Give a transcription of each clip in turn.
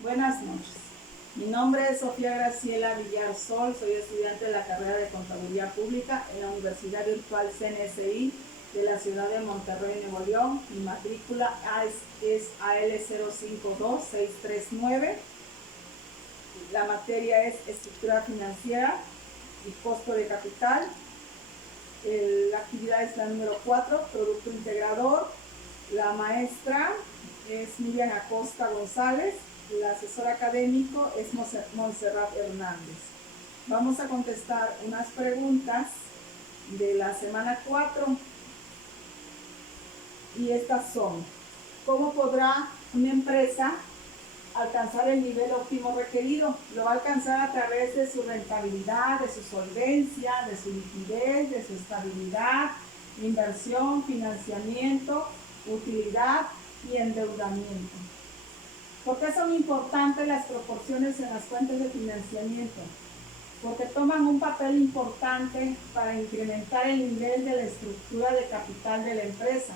Buenas noches. Mi nombre es Sofía Graciela Villar Sol, soy estudiante de la carrera de Contaduría Pública en la Universidad Virtual CNSI de la ciudad de Monterrey, Nuevo León. Mi matrícula es AL052639. La materia es Estructura Financiera y Costo de Capital. La actividad es la número 4, Producto Integrador. La maestra es Miriam Acosta González. El asesor académico es Montserrat Hernández. Vamos a contestar unas preguntas de la semana 4 y estas son: ¿cómo podrá una empresa alcanzar el nivel óptimo requerido? Lo va a alcanzar a través de su rentabilidad, de su solvencia, de su liquidez, de su estabilidad, inversión, financiamiento, utilidad y endeudamiento. ¿Por qué son importantes las proporciones en las fuentes de financiamiento? Porque toman un papel importante para incrementar el nivel de la estructura de capital de la empresa.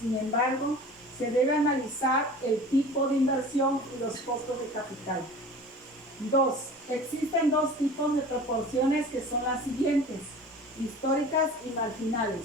Sin embargo, se debe analizar el tipo de inversión y los costos de capital. 2. Existen dos tipos de proporciones que son las siguientes: históricas y marginales.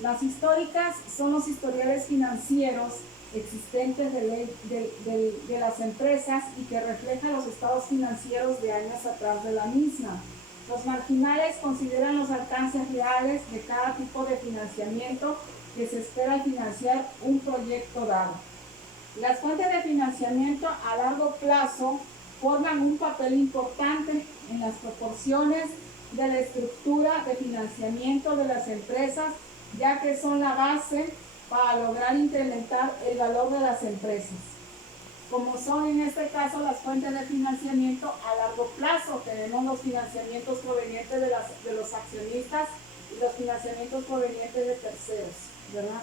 Las históricas son los historiales financieros existentes de las empresas y que reflejan los estados financieros de años atrás de la misma. Los marginales consideran los alcances reales de cada tipo de financiamiento que se espera financiar un proyecto dado. Las fuentes de financiamiento a largo plazo forman un papel importante en las proporciones de la estructura de financiamiento de las empresas, ya que son la base para lograr incrementar el valor de las empresas, como son en este caso las fuentes de financiamiento a largo plazo. Tenemos los financiamientos provenientes de los accionistas y los financiamientos provenientes de terceros, ¿verdad?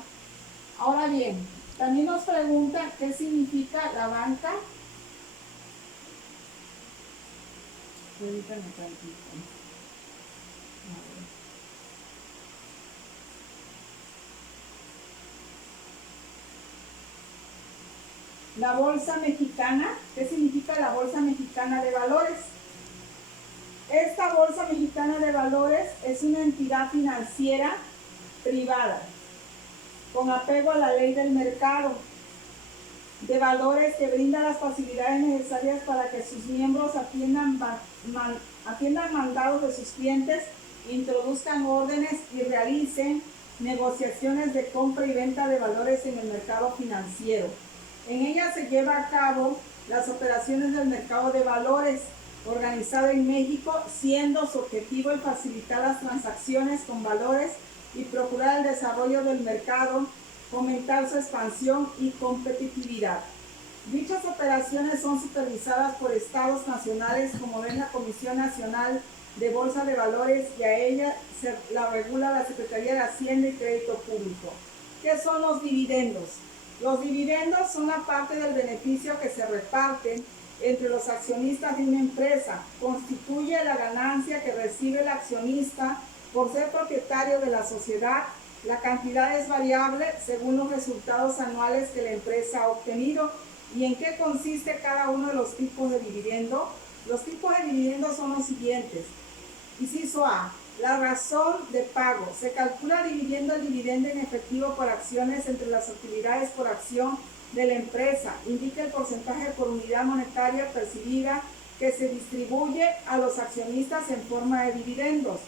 Ahora bien, también nos pregunta qué significa la banca. Permítanme tantito. La Bolsa Mexicana. ¿Qué significa la Bolsa Mexicana de Valores? Esta Bolsa Mexicana de Valores es una entidad financiera privada con apego a la ley del mercado de valores que brinda las facilidades necesarias para que sus miembros atiendan mandados de sus clientes, introduzcan órdenes y realicen negociaciones de compra y venta de valores en el mercado financiero. En ella se lleva a cabo las operaciones del mercado de valores organizado en México, siendo su objetivo el facilitar las transacciones con valores y procurar el desarrollo del mercado, fomentar su expansión y competitividad. Dichas operaciones son supervisadas por estados nacionales, como es la Comisión Nacional de Bolsa de Valores, y a ella la regula la Secretaría de Hacienda y Crédito Público. ¿Qué son los dividendos? Los dividendos son la parte del beneficio que se reparte entre los accionistas de una empresa. Constituye la ganancia que recibe el accionista por ser propietario de la sociedad. La cantidad es variable según los resultados anuales que la empresa ha obtenido. ¿Y en qué consiste cada uno de los tipos de dividendo? Los tipos de dividendo son los siguientes. Inciso A: la razón de pago. Se calcula dividiendo el dividendo en efectivo por acciones entre las utilidades por acción de la empresa. Indica el porcentaje por unidad monetaria percibida que se distribuye a los accionistas en forma de dividendos.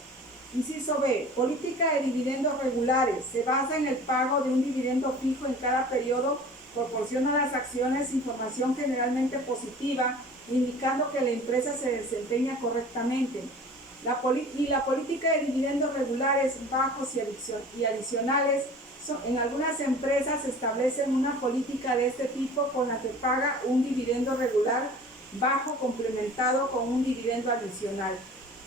Inciso B: política de dividendos regulares. Se basa en el pago de un dividendo fijo en cada periodo. Proporciona a las acciones información generalmente positiva, indicando que la empresa se desempeña correctamente. La política de dividendos regulares, bajos y adicionales. En algunas empresas se establecen una política de este tipo con la que paga un dividendo regular bajo complementado con un dividendo adicional.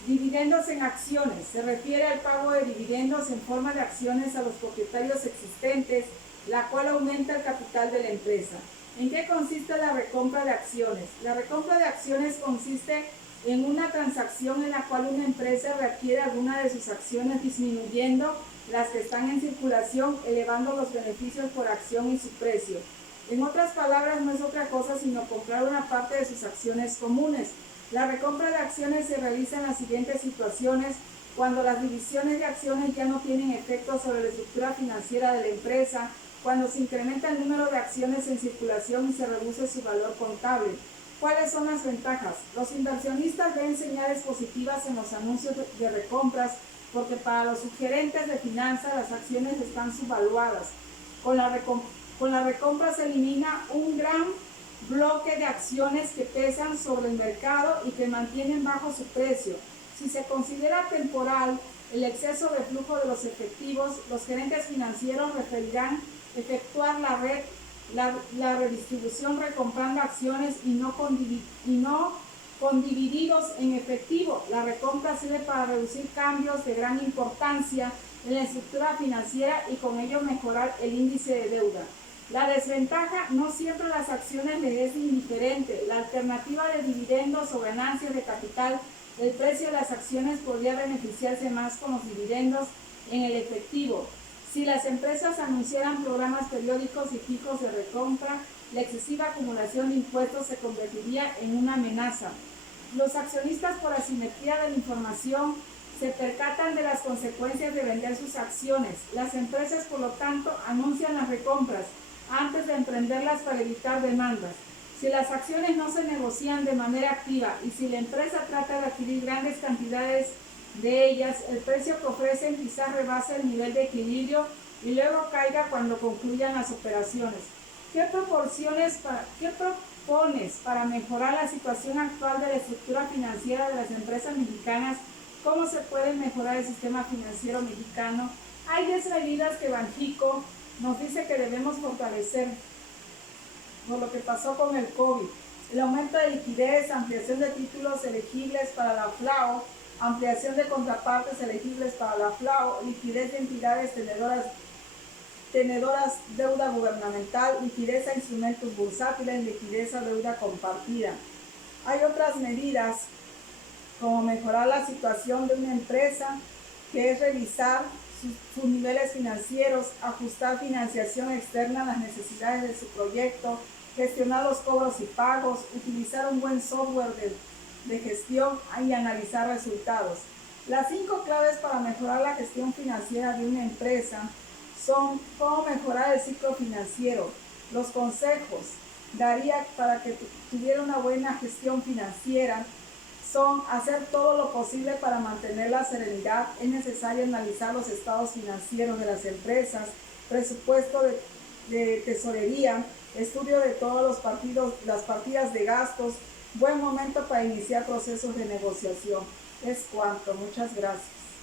Dividendos en acciones. Se refiere al pago de dividendos en forma de acciones a los propietarios existentes, la cual aumenta el capital de la empresa. ¿En qué consiste la recompra de acciones? La recompra de acciones consiste en una transacción en la cual una empresa readquiere alguna de sus acciones, disminuyendo las que están en circulación, elevando los beneficios por acción y su precio. En otras palabras, no es otra cosa sino comprar una parte de sus acciones comunes. La recompra de acciones se realiza en las siguientes situaciones: cuando las divisiones de acciones ya no tienen efecto sobre la estructura financiera de la empresa, cuando se incrementa el número de acciones en circulación y se reduce su valor contable. ¿Cuáles son las ventajas? Los inversionistas ven señales positivas en los anuncios de recompras porque para los gerentes de finanzas las acciones están subvaluadas. Con la recompra se elimina un gran bloque de acciones que pesan sobre el mercado y que mantienen bajo su precio. Si se considera temporal el exceso de flujo de los efectivos, los gerentes financieros preferirán efectuar la redistribución recomprando acciones y no con divididos en efectivo. La recompra sirve para reducir cambios de gran importancia en la estructura financiera y con ello mejorar el índice de deuda. La desventaja: no siempre las acciones les es indiferente. La alternativa de dividendos o ganancias de capital, el precio de las acciones podría beneficiarse más con los dividendos en el efectivo. Si las empresas anunciaran programas periódicos y fijos de recompra, la excesiva acumulación de impuestos se convertiría en una amenaza. Los accionistas, por asimetría de la información, se percatan de las consecuencias de vender sus acciones. Las empresas, por lo tanto, anuncian las recompras antes de emprenderlas para evitar demandas. Si las acciones no se negocian de manera activa y si la empresa trata de adquirir grandes cantidades de ellas, el precio que ofrecen quizás rebase el nivel de equilibrio y luego caiga cuando concluyan las operaciones. ¿Qué propones para mejorar la situación actual de la estructura financiera de las empresas mexicanas? ¿Cómo se puede mejorar el sistema financiero mexicano? Hay 10 medidas que Banxico nos dice que debemos fortalecer por lo que pasó con el COVID. El aumento de liquidez, ampliación de títulos elegibles para la FLAO, ampliación de contrapartes elegibles para la FLAO, liquidez de entidades tenedoras deuda gubernamental, liquidez a instrumentos bursátiles, liquidez a deuda compartida. Hay otras medidas como mejorar la situación de una empresa, que es revisar sus niveles financieros, ajustar financiación externa a las necesidades de su proyecto, gestionar los cobros y pagos, utilizar un buen software de gestión y analizar resultados. Las 5 claves para mejorar la gestión financiera de una empresa son: cómo mejorar el ciclo financiero. Los consejos daría para que tuviera una buena gestión financiera son: hacer todo lo posible para mantener la serenidad. Es necesario analizar los estados financieros de las empresas, presupuesto de tesorería, estudio de todos las partidas de gastos. Buen momento para iniciar procesos de negociación. Es cuanto. Muchas gracias.